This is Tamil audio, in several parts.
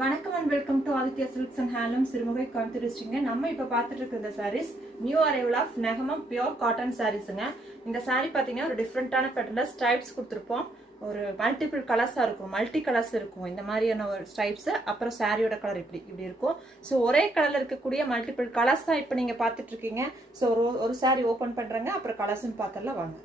வணக்கம் and welcome to Aditya silks and handloom Sirumugai Coimbatore டிஸ்ட்ரிக்ட்ங்க. நம்ம இப்போ பார்த்துட்டு இருக்க இந்த sarees new arrival of Negamam pure cotton சாரீஸுங்க. இந்த சாரீ பார்த்தீங்கன்னா ஒரு டிஃப்ரெண்டான பேட்டர்னில் ஸ்ட்ரைப்ஸ் கொடுத்துருப்போம். ஒரு மல்டிபிள் கலர்ஸாக இருக்கும், மல்டி கலர்ஸ் இருக்கும் இந்த மாதிரியான ஒரு ஸ்ட்ரைப்ஸ். அப்புறம் சாரியோட கலர் இப்படி இருக்கும். ஸோ ஒரே கலரில் இருக்கக்கூடிய மல்டிபிள் கலர்ஸ் தான் இப்போ நீங்கள் பார்த்துட்டு இருக்கீங்க. ஸோ ஒரு சாரீ ஓப்பன் பண்ணுறேங்க, அப்புறம் கலர்ஸ்ன்னு பார்த்துடலாம் வாங்க.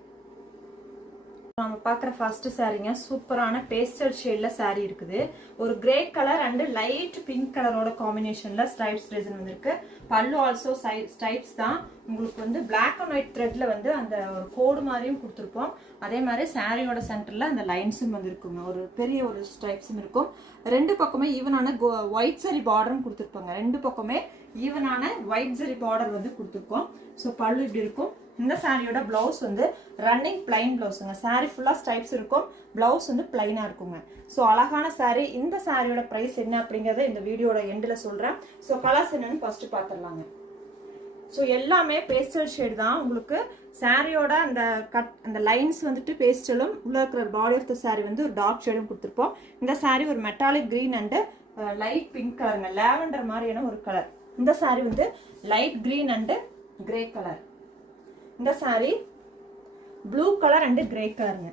நம்ம பார்க்குற ஃபர்ஸ்ட் சாரீங்க சூப்பரான பேஸ்டல் ஷேட்ல சாரீ இருக்குது. ஒரு grey colour and light pink கலரோட காம்பினேஷன்ல ஸ்ட்ரைப்ஸ் டிசைன் வந்திருக்கு. பல்லு ஆல்சோ ஸ்ட்ரைப்ஸ் தான். உங்களுக்கு வந்து பிளாக் அண்ட் ஒயிட் த்ரெட்ல வந்து அந்த ஒரு கோடு மாதிரியும் கொடுத்துருப்போம். அதே மாதிரி சாரியோட சென்டர்ல அந்த லைன்ஸும் வந்துருக்குங்க, ஒரு பெரிய ஒரு ஸ்ட்ரைப்ஸும் இருக்கும். ரெண்டு பக்கமே ஈவனான ஒயிட் சரி பார்டரும் கொடுத்துருப்பாங்க. ரெண்டு பக்கமே ஈவனான ஒயிட் சரி பார்டர் வந்து கொடுத்துருக்கோம். ஸோ பல்லு இப்படி இருக்கும். இந்த சாரியோட பிளவுஸ் வந்து ரன்னிங் பிளைன் பிளவுஸுங்க. சாரி ஃபுல்லா ஸ்ட்ரைப்ஸ் இருக்கும், பிளவுஸ் வந்து பிளைனா இருக்குங்க. ஸோ அழகான சாரி. இந்த சாரியோட பிரைஸ் என்ன அப்படிங்கறத இந்த வீடியோட எண்ட்ல சொல்றேன். ஸோ கலர்ஸ் என்னன்னு ஃபர்ஸ்ட் பார்த்துடலாங்க. ஸோ எல்லாமே பேஸ்டல் ஷேட் தான். உங்களுக்கு சாரியோட அந்த லைன்ஸ் வந்துட்டு பேஸ்டலும், உள்ள இருக்கிற பாடி ஆஃப் த சாரி வந்து ஒரு டார்க் ஷேடும் கொடுத்துருப்போம். இந்த சாரி ஒரு metallic green and light pink கலருங்க, லாவெண்டர் மாதிரியான ஒரு கலர். இந்த சாரி வந்து light green and grey colour. இந்த saree blue colour and grey கலருங்க.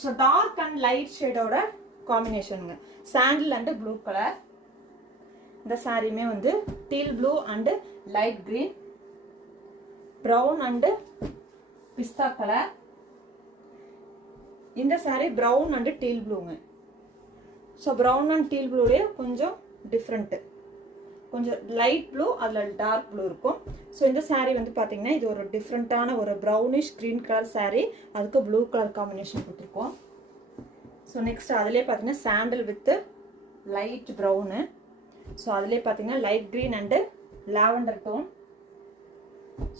ஸோ டார்க் அண்ட் லைட் ஷேடோட காம்பினேஷனுங்க. Sandal and blue colour. இந்த சாரியுமே வந்து teal blue and light green, brown and pista colour. இந்த சாரி ப்ரௌன் அண்ட் டீல் ப்ளூங்க. ஸோ ப்ரௌன் அண்ட் டீல் ப்ளூலேயே கொஞ்சம் டிஃப்ரெண்ட், கொஞ்சம் லைட் ப்ளூ அதில் டார்க் ப்ளூ இருக்கும். ஸோ இந்த சாரீ வந்து பார்த்தீங்கன்னா இது ஒரு டிஃப்ரெண்ட்டான ஒரு ப்ரௌனிஷ் க்ரீன் கலர் சாரீ, அதுக்கு ப்ளூ கலர் காம்பினேஷன் கொடுத்துருக்கோம். ஸோ நெக்ஸ்ட் அதிலே பார்த்தீங்கன்னா sandal with light brown. So அதிலே பார்த்தீங்கன்னா light green and lavender tone.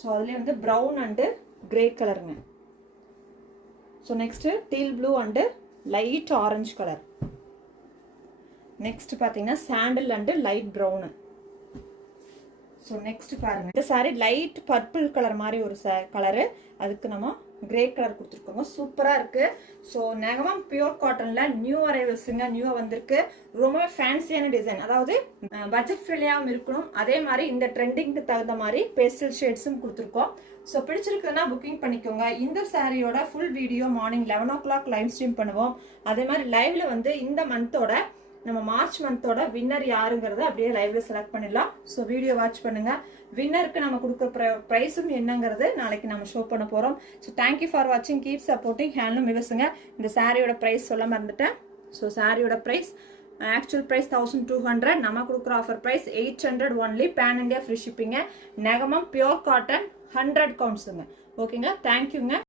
So அதிலே வந்து ப்ரௌன் அண்டு கிரே கலருங்க. So next teal blue and light orange colour. Next பார்த்தீங்கன்னா sandal and light brown. So next பாருங்க, இந்த சாரி லைட் பர்பிள் கலர் மாதிரி ஒரு கலரு, அதுக்கு நம்ம கிரே கலர் கொடுத்துருக்கோங்க. சூப்பராக இருக்கு. ஸோ நெகமம் பியூர் காட்டன்ல நியூ அரைவல்ஸுங்க, நியூவாக வந்திருக்கு. ரொம்பவே ஃபேன்சியான டிசைன், அதாவது பட்ஜெட் ஃப்ரெண்ட்லியாகவும் இருக்கணும். அதே மாதிரி இந்த ட்ரெண்டிங்க்கு தகுந்த மாதிரி பேஸ்டல் ஷேட்ஸும் கொடுத்துருக்கோம். ஸோ பிடிச்சிருக்குதுன்னா புக்கிங் பண்ணிக்கோங்க. இந்த சாரியோட full video morning 11 o'clock live stream பண்ணுவோம். அதே மாதிரி லைவ்ல வந்து இந்த மந்தோட நம்ம மார்ச் மந்தோட வின்னர் யாருங்கிறத அப்படியே லைவ்ல செலக்ட் பண்ணிடலாம். ஸோ வீடியோ வாட்ச் பண்ணுங்க. வின்னருக்கு நம்ம கொடுக்குற ப்ரைஸும் என்னங்கிறது நாளைக்கு நம்ம ஷோ பண்ண போறோம். ஸோ தேங்க்யூ ஃபார் வாட்சிங், கீப் சப்போர்ட்டிங் ஹேண்ட்லூம் விவசுங்க. இந்த சாரியோட ப்ரைஸ் சொல்ல மறந்துட்டேன். ஸோ சாரியோட ப்ரைஸ் ஆக்சுவல் ப்ரைஸ் 1200, நம்ம கொடுக்குற offer price 800 only. Pan India free ஷிப்பிங்க. நெகமம் பியோர் காட்டன் 100 கவுண்ட்ஸுங்க. ஓகேங்க, தேங்க்யூங்க.